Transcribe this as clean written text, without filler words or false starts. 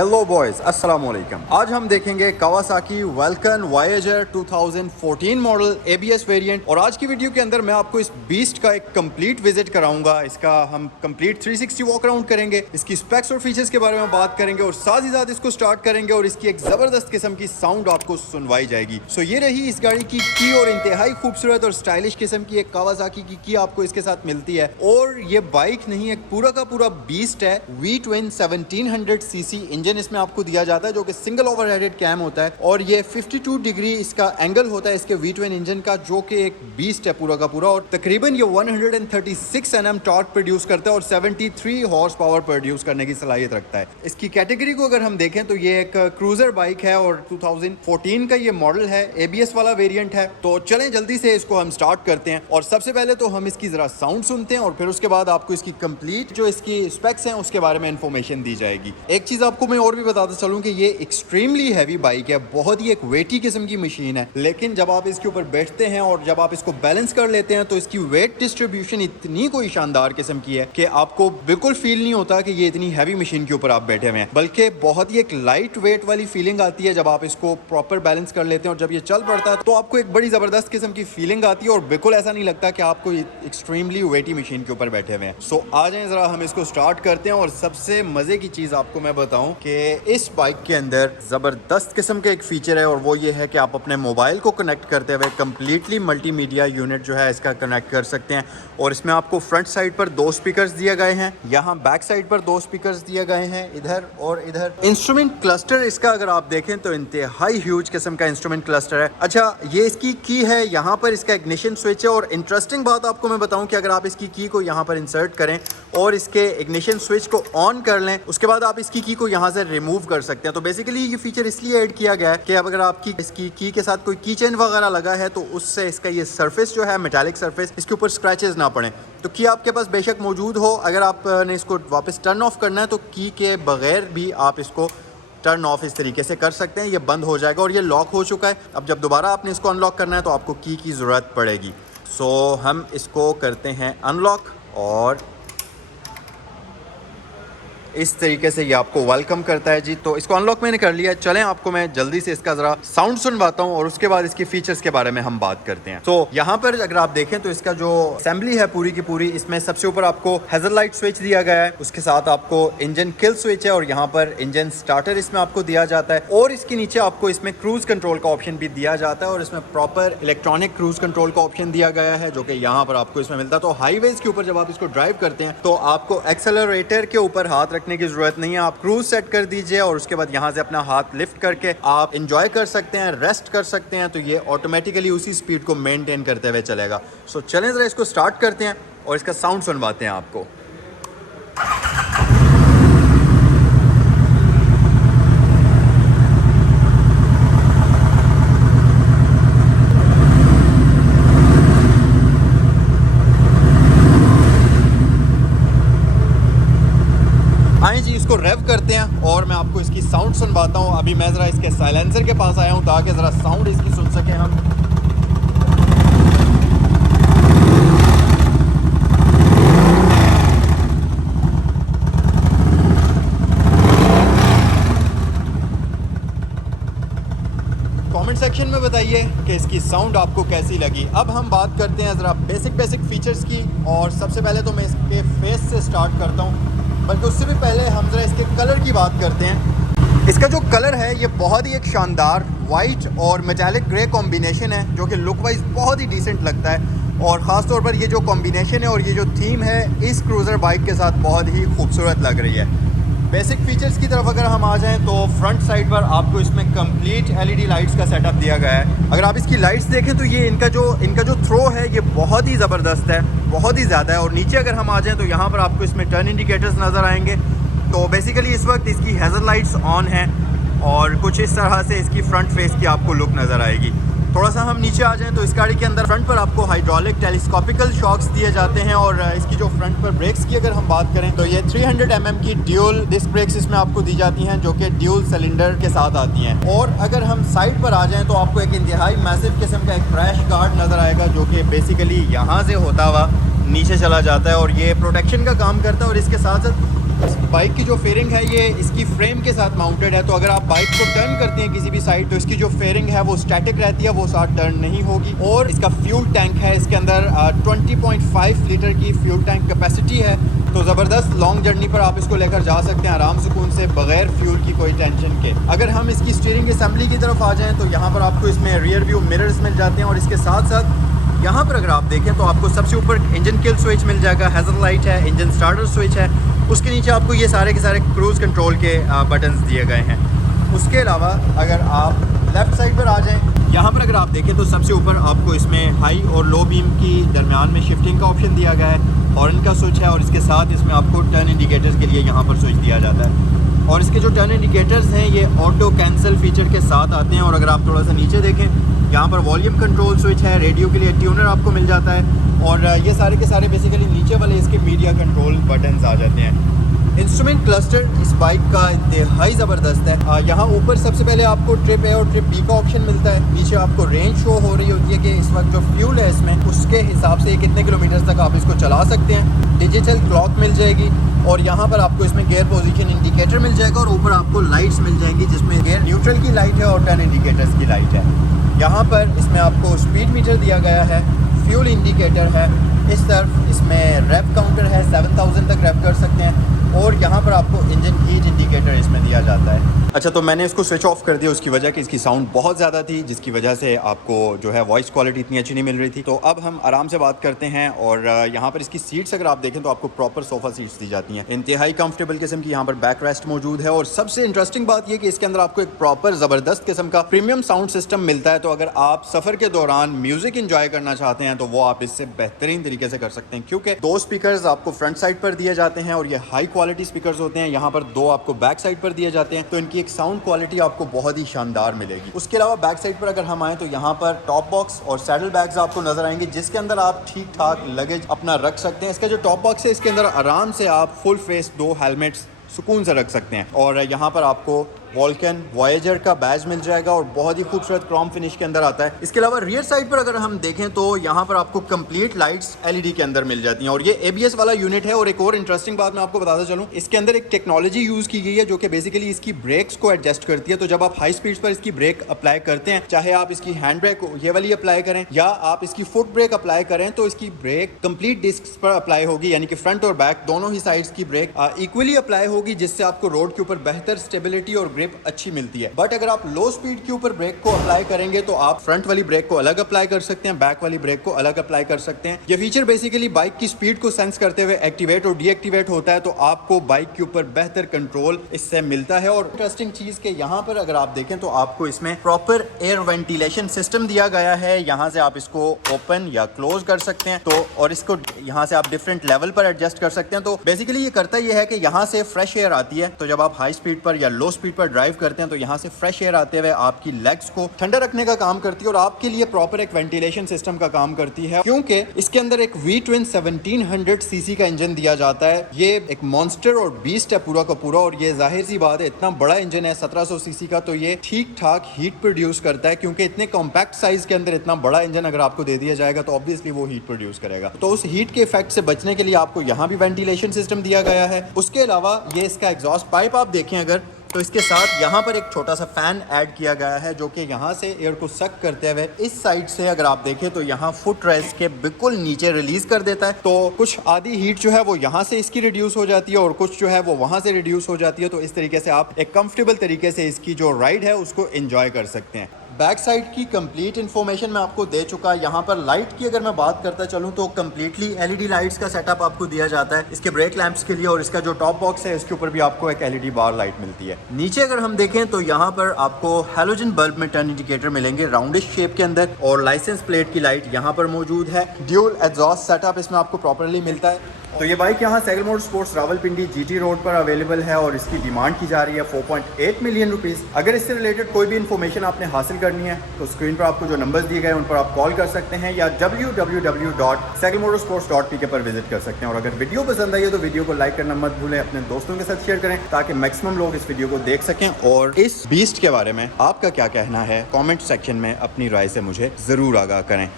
Hello boys, अस्सलाम वालेकुम। आज हम देखेंगे Kawasaki Vulcan Voyager 2014 model ABS variant. और आज की वीडियो के अंदर मैं आपको इस बीस्ट का एक कंप्लीट विजिट कराऊंगा। इसका हम कंप्लीट 360 वॉक अराउंड करेंगे, इसकी स्पेक्स और फीचर्स के बारे में बात करेंगे और साथ ही साथ इसको स्टार्ट करेंगे और इसकी एक जबरदस्त किस्म की साउंड आपको सुनवाई जाएगी। सो ये रही इस गाड़ी की और इंतहाई खूबसूरत और स्टाइलिश किस्म की एक कावासाकी की आपको इसके साथ मिलती है। और ये बाइक नहीं, एक पूरा का पूरा बीस्ट है। V-twin 1700 cc इंजन इसमें आपको दिया जाता है जो कि सिंगल ओवरहेडेड कैम होता है और ये 52 डिग्री इसका एंगल होता है इसके V-twin इंजन का, जो कि एक बीस्ट है पूरा का पूरा। और तकरीबन ये 136 Nm टॉर्क प्रोड्यूस करता है और 73 हॉर्स पावर प्रोड्यूस करने की सलाहियत रखता है। इसकी कैटेगरी को अगर हम देखें तो ये एक क्रूजर बाइक है और 2014 का ये मॉडल है, ABS वाला वेरिएंट है। तो चलें जल्दी से इसको हम स्टार्ट करते हैं और सबसे पहले तो हम इसकी जरा साउंड सुनते हैं और फिर उसके बाद आपको इसकी कंप्लीट जो इसकी स्पेक्स हैं उसके बारे में इंफॉर्मेशन दी जाएगी। एक चीज आपको मैं और भी बताता चलूं कि ये एक्सट्रीमली हैवी बाइक है, बहुत ही एक वेटी किस्म की मशीन है। लेकिन जब आप इसके ऊपर बैठते हैं और जब आप इसको बैलेंस कर लेते हैं तो इसकी वेट डिस्ट्रीब्यूशन इतनी कोई शानदार किस्म की है कि आपको बिल्कुल फील नहीं होता कि ये इतनी हैवी मशीन के ऊपर आप बैठे हुए हैं, बल्कि बहुत ही एक लाइट वेट वाली फीलिंग आती है जब आप इसको प्रॉपर बैलेंस कर लेते हैं। और जब ये चल पड़ता है तो आपको एक बड़ी जबरदस्त किस्म की फीलिंग आती है और बिल्कुल ऐसा नहीं लगता कि आपको एक्सट्रीमली वेटी मशीन के ऊपर बैठे हुए हैं। सो आ जाएं जरा हम इसको स्टार्ट करते हैं। और सबसे मजे की चीज आपको मैं बताऊं कि इस बाइक के अंदर जबरदस्त किस्म का एक फीचर है और वो ये है कि आप अपने मोबाइल को कनेक्ट करते हुए कंप्लीटली मल्टीमीडिया यूनिट जो है इसका कनेक्ट कर सकते हैं। और इसमें आपको फ्रंट साइड पर 2 स्पीकर्स दिए गए हैं, यहाँ बैक साइड पर 2 स्पीकर्स दिए गए हैं, इधर और इधर। इंस्ट्रूमेंट क्लस्टर इसका अगर आप देखें तो इंतहाई ह्यूज किस्म का इंस्ट्रूमेंट क्लस्टर है। अच्छा, ये इसकी की है, यहाँ पर इसका इग्निशन स्विच है। और इंटरेस्टिंग बात आपको मैं बताऊं कि अगर आप इसकी की को यहाँ पर इंसर्ट करें और इसके इग्निशन स्विच को ऑन कर लें, उसके बाद आप इसकी की को यहाँ से रिमूव कर सकते हैं। तो बेसिकली ये फीचर इसलिए ऐड किया गया है कि अब अगर आपकी इसकी की के साथ कोई की चेन वगैरह लगा है तो उससे इसका ये सरफेस जो है मेटालिक सरफेस, इसके ऊपर स्क्रैचेस ना पड़े। तो की आपके पास बेशक मौजूद हो, अगर आपने इसको वापस टर्न ऑफ करना है तो की के बगैर भी आप इसको टर्न ऑफ इस तरीके से कर सकते हैं। ये बंद हो जाएगा और ये लॉक हो चुका है। अब जब दोबारा आपने इसको अनलॉक करना है तो आपको की ज़रूरत पड़ेगी। सो हम इसको करते हैं अनलॉक और इस तरीके से ये आपको वेलकम करता है जी। तो इसको अनलॉक मैंने कर लिया। चलें आपको मैं जल्दी से इसका जरा साउंड सुनवाता हूँ और उसके बाद इसके फीचर्स के बारे में हम बात करते हैं। तो यहाँ पर अगर आप देखें तो इसका जो असेंबली है पूरी की पूरी, इसमें सबसे ऊपर आपको हेजललाइट स्विच दिया गया है, उसके साथ आपको इंजन किल स्विच है और यहाँ पर इंजन स्टार्टर इसमें आपको दिया जाता है। और इसके नीचे आपको इसमें क्रूज कंट्रोल का ऑप्शन भी दिया जाता है और इसमें प्रॉपर इलेक्ट्रॉनिक क्रूज कंट्रोल का ऑप्शन दिया गया है जो कि यहाँ पर आपको इसमें मिलता है। तो हाईवेज के ऊपर जब आप इसको ड्राइव करते हैं तो आपको एक्सेलरेटर के ऊपर हाथ रखने की जरूरत नहीं है। आप क्रूज सेट कर दीजिए और उसके बाद यहां से अपना हाथ लिफ्ट करके आप एंजॉय कर सकते हैं, रेस्ट कर सकते हैं। तो ये ऑटोमेटिकली उसी स्पीड को मेंटेन करते हुए चलेगा। सो चलें जरा इसको स्टार्ट करते हैं और इसका साउंड सुनवाते हैं आपको। आए जी, इसको रेव करते हैं और मैं आपको इसकी साउंड सुनवाता हूँ। अभी मैं ज़रा इसके साइलेंसर के पास आया हूँ ताकि ज़रा साउंड इसकी सुन सकें हम। कमेंट सेक्शन में बताइए कि इसकी साउंड आपको कैसी लगी। अब हम बात करते हैं ज़रा बेसिक फीचर्स की। और सबसे पहले तो मैं इसके फेस से स्टार्ट करता हूँ, बल्कि उससे भी पहले हम जरा इसके कलर की बात करते हैं। इसका जो कलर है ये बहुत ही एक शानदार वाइट और मेटालिक ग्रे कॉम्बिनेशन है जो कि लुक वाइज बहुत ही डिसेंट लगता है। और ख़ास तौर पर ये जो कॉम्बिनेशन है और ये जो थीम है इस क्रूज़र बाइक के साथ बहुत ही खूबसूरत लग रही है। बेसिक फीचर्स की तरफ अगर हम आ जाएं तो फ्रंट साइड पर आपको इसमें कंप्लीट LED लाइट्स का सेटअप दिया गया है। अगर आप इसकी लाइट्स देखें तो ये इनका जो थ्रो है ये बहुत ही ज़बरदस्त है, बहुत ही ज़्यादा है। और नीचे अगर हम आ जाएं तो यहाँ पर आपको इसमें टर्न इंडिकेटर्स नज़र आएंगे। तो बेसिकली इस वक्त इसकी हेजल लाइट्स ऑन हैं और कुछ इस तरह से इसकी फ्रंट फेस की आपको लुक नज़र आएगी। थोड़ा सा हम नीचे आ जाएं तो इस गाड़ी के अंदर फ्रंट पर आपको हाइड्रोलिक टेलीस्कोपिकल शॉक्स दिए जाते हैं। और इसकी जो फ्रंट पर ब्रेक्स की अगर हम बात करें तो ये 300 mm की ड्यूल डिस्क ब्रेक्स इसमें आपको दी जाती हैं जो कि ड्यूल सिलेंडर के साथ आती हैं। और अगर हम साइड पर आ जाएं तो आपको एक इंतहाई मैसिव किस्म का एक क्रैश गार्ड नज़र आएगा जो कि बेसिकली यहाँ से होता हुआ नीचे चला जाता है और ये प्रोटेक्शन का काम करता है। और इसके साथ साथ बाइक की जो फेयरिंग है ये इसकी फ्रेम के साथ माउंटेड है, तो अगर आप बाइक को टर्न करते हैं किसी भी साइड तो इसकी जो फेयरिंग है वो स्टैटिक रहती है, वो साथ टर्न नहीं होगी। और इसका फ्यूल टैंक है, इसके अंदर 20.5 लीटर की फ्यूल टैंक कैपेसिटी है, तो ज़बरदस्त लॉन्ग जर्नी पर आप इसको लेकर जा सकते हैं आराम सुकून से, बगैर फ्यूल की कोई टेंशन के। अगर हम इसकी स्टीयरिंग असेंबली की तरफ आ जाएँ तो यहाँ पर आपको इसमें रियर व्यू मिरर्स मिल जाते हैं, और इसके साथ साथ यहाँ पर अगर आप देखें तो आपको सबसे ऊपर इंजन किल स्विच मिल जाएगा, हैज़ल लाइट है, इंजन स्टार्टर स्विच है, उसके नीचे आपको ये सारे के सारे क्रूज़ कंट्रोल के बटन्स दिए गए हैं। उसके अलावा अगर आप लेफ़्ट साइड पर आ जाएं, यहाँ पर अगर आप देखें तो सबसे ऊपर आपको इसमें हाई और लो बीम की दरमियान में शिफ्टिंग का ऑप्शन दिया गया है, हॉर्न का स्विच है, और इसके साथ इसमें आपको टर्न इंडिकेटर्स के लिए यहाँ पर स्विच दिया जाता है। और इसके जो टर्न इंडिकेटर्स हैं ये ऑटो कैंसिल फीचर के साथ आते हैं। और अगर आप थोड़ा सा नीचे देखें, यहाँ पर वॉल्यूम कंट्रोल स्विच है, रेडियो के लिए ट्यूनर आपको मिल जाता है, और ये सारे के सारे बेसिकली नीचे वाले इसके मीडिया कंट्रोल बटन्स आ जाते हैं। इंस्ट्रूमेंट क्लस्टर इस बाइक का इंतहाई ज़बरदस्त है। यहाँ ऊपर सबसे पहले आपको ट्रिप ए और ट्रिप बी का ऑप्शन मिलता है, नीचे आपको रेंज शो हो रही होती है कि इस वक्त जो फ्यूल है इसमें उसके हिसाब से कितने किलोमीटर तक आप इसको चला सकते हैं। डिजिटल क्लॉक मिल जाएगी, और यहाँ पर आपको इसमें गियर पोजीशन इंडिकेटर मिल जाएगा, और ऊपर आपको लाइट्स मिल जाएंगी जिसमें गियर न्यूट्रल की लाइट है और टर्न इंडिकेटर्स की लाइट है। यहाँ पर इसमें आपको स्पीड मीटर दिया गया है, फ्यूल इंडिकेटर है, इस तरफ इसमें रेव काउंटर है, 7000 तक रेव कर सकते हैं, और यहाँ पर आपको इंजन हीट इंडिकेटर इसमें दिया जाता है। अच्छा, तो मैंने इसको स्विच ऑफ कर दिया उसकी वजह कि इसकी साउंड बहुत ज़्यादा थी, जिसकी वजह से आपको जो है वॉइस क्वालिटी इतनी अच्छी नहीं मिल रही थी। तो अब हम आराम से बात करते हैं, और यहाँ पर इसकी सीट्स अगर आप देखें तो आपको प्रॉपर सोफ़ा सीट्स दी जाती हैं, इंतहाई कंफर्टेबल किस्म की। यहाँ पर बैक रेस्ट मौजूद है, और सबसे इंटरेस्टिंग बात यह कि इसके अंदर आपको एक प्रॉपर ज़बरदस्त किस्म का प्रीमियम साउंड सिस्टम मिलता है। तो अगर आप सफ़र के दौरान म्यूज़िक इंजॉय करना चाहते हैं तो वो आप इससे बेहतरीन तरीके से कर सकते हैं, क्योंकि 2 स्पीकर्स आपको फ्रंट साइड पर दिए जाते हैं, और ये हाई क्वालिटी स्पीकर्स होते हैं। यहाँ पर 2 आपको बैक साइड पर दिए जाते हैं, तो इनकी एक साउंड क्वालिटी आपको बहुत ही शानदार मिलेगी। उसके अलावा बैक साइड पर अगर हम आए तो यहाँ पर टॉप बॉक्स और सैडल बैग्स आपको नजर आएंगे, जिसके अंदर आप ठीक ठाक लगेज अपना रख सकते हैं। इसका जो टॉप बॉक्स है इसके अंदर आराम से आप फुल फेस 2 हेलमेट्स सुकून से रख सकते हैं। और यहाँ पर आपको वॉल्कन वॉयेजर का बैज मिल जाएगा, और बहुत ही खूबसूरत क्रोम फिनिश के अंदर आता है। इसके अलावा रियर साइड पर अगर हम देखें तो यहाँ पर आपको कंप्लीट लाइट्स एलईडी के अंदर मिल जाती हैं, और ये एबीएस वाला यूनिट है। और एक और इंटरेस्टिंग बात मैं आपको बताता चलूँ, इसके अंदर एक टेक्नोलॉजी यूज की गई है जो कि बेसिकली इसकी ब्रेक्स को एडजस्ट करती है। तो जब आप हाई स्पीड पर इसकी ब्रेक अप्लाई करते हैं, चाहे आप इसकी हैंड ब्रेक ये वाली अप्लाई करें या आप इसकी फुट ब्रेक अप्लाई करें, तो इसकी ब्रेक कंप्लीट डिस्क पर अप्लाई होगी, यानी कि फ्रंट और बैक दोनों ही साइड्स की ब्रेक इक्वली अप्लाई होगी, जिससे आपको रोड के ऊपर बेहतर स्टेबिलिटी और ग्रिप अच्छी मिलती है। बट अगर आप लो स्पीड के ऊपर ब्रेक को अप्लाई करेंगे तो आप फ्रंट वाली ब्रेक को अलग अप्लाई कर सकते हैं, बैक वाली ब्रेक को अलग अप्लाई कर सकते हैं। ये फीचर बेसिकली बाइक की स्पीड को सेंस करते हुए एक्टिवेट और डीएक्टिवेट होता है, तो आपको बाइक के ऊपर बेहतर कंट्रोल इससे मिलता है। और इंटरेस्टिंग चीज के यहाँ पर अगर आप देखें तो आपको इसमें प्रॉपर एयर वेंटिलेशन सिस्टम दिया गया है। यहाँ से आप इसको ओपन या क्लोज कर सकते हैं, तो और इसको यहाँ से आप डिफरेंट लेवल पर एडजस्ट कर सकते हैं। तो बेसिकली ये करता ये है कि यहाँ से फ्रेश एयर आती है, तो जब आप हाई स्पीड पर या लो स्पीड पर ड्राइव करते हैं तो यहाँ से फ्रेश एयर आते हुए आपकी लेग्स को ठंडा रखने का काम करती है, और आपके लिए प्रॉपर एक वेंटिलेशन सिस्टम का काम करती है, क्योंकि इसके अंदर एक V-twin 1700 सीसी का इंजन दिया जाता है। ये एक मॉन्स्टर और बीस्ट है पूरा का पूरा, और ये जाहिर सी बात है इतना बड़ा इंजन है 1700 सीसी का, तो ये ठीक ठाक हीट प्रोड्यूस करता है, क्योंकि इतने कॉम्पैक्ट साइज के अंदर इतना बड़ा इंजन अगर आपको दे दिया जाएगा तो ऑब्वियसली वो हीट प्रोड्यूस करेगा। तो उस हीट के इफेक्ट से बचने के लिए आपको यहाँ भी वेंटिलेशन सिस्टम दिया गया है। उसके अलावा ये इसका एग्जॉस्ट पाइप आप देखें अगर, तो इसके साथ यहाँ पर एक छोटा सा फैन ऐड किया गया है, जो कि यहाँ से एयर को सक करते हुए इस साइड से अगर आप देखें तो यहाँ फुट रेस्ट के बिल्कुल नीचे रिलीज कर देता है। तो कुछ आधी हीट जो है वो यहाँ से इसकी रिड्यूस हो जाती है, और कुछ जो है वो वहाँ से रिड्यूस हो जाती है। तो इस तरीके से आप एक कंफर्टेबल तरीके से इसकी जो राइड है उसको एंजॉय कर सकते हैं। बैक साइड की कंप्लीट इन्फॉर्मेशन मैं आपको दे चुका। यहाँ पर लाइट की अगर मैं बात करता चलूँ तो कंप्लीटली एलईडी लाइट्स का सेटअप आपको दिया जाता है इसके ब्रेक लैंप्स के लिए, और इसका जो टॉप बॉक्स है इसके ऊपर भी आपको एक एलईडी बार लाइट मिलती है। नीचे अगर हम देखें तो यहाँ पर आपको हैलोजन बल्ब में टर्न इंडिकेटर मिलेंगे राउंडिश शेप के अंदर, और लाइसेंस प्लेट की लाइट यहाँ पर मौजूद है। ड्यूल एग्जॉस्ट सेटअप इसमें आपको प्रॉपरली मिलता है। तो ये बाइक यहाँ Saigal motor sports Rawalpindi GT road पर अवेलेबल है, और इसकी डिमांड की जा रही है 4.8 मिलियन रुपीज़। अगर इससे रिलेटेड कोई भी इन्फॉर्मेशन आपने हासिल करनी है तो स्क्रीन पर आपको जो नंबर्स दिए गए उन पर आप कॉल कर सकते हैं, या www.sagalmotorsports.pk पर विजिट कर सकते हैं। और अगर वीडियो पसंद आई है तो वीडियो को लाइक करना मत भूलें, अपने दोस्तों के साथ शेयर करें ताकि मैक्सिमम लोग इस वीडियो को देख सकें। और इस बीस्ट के बारे में आपका क्या कहना है कॉमेंट सेक्शन में अपनी राय से मुझे ज़रूर आगाह करें।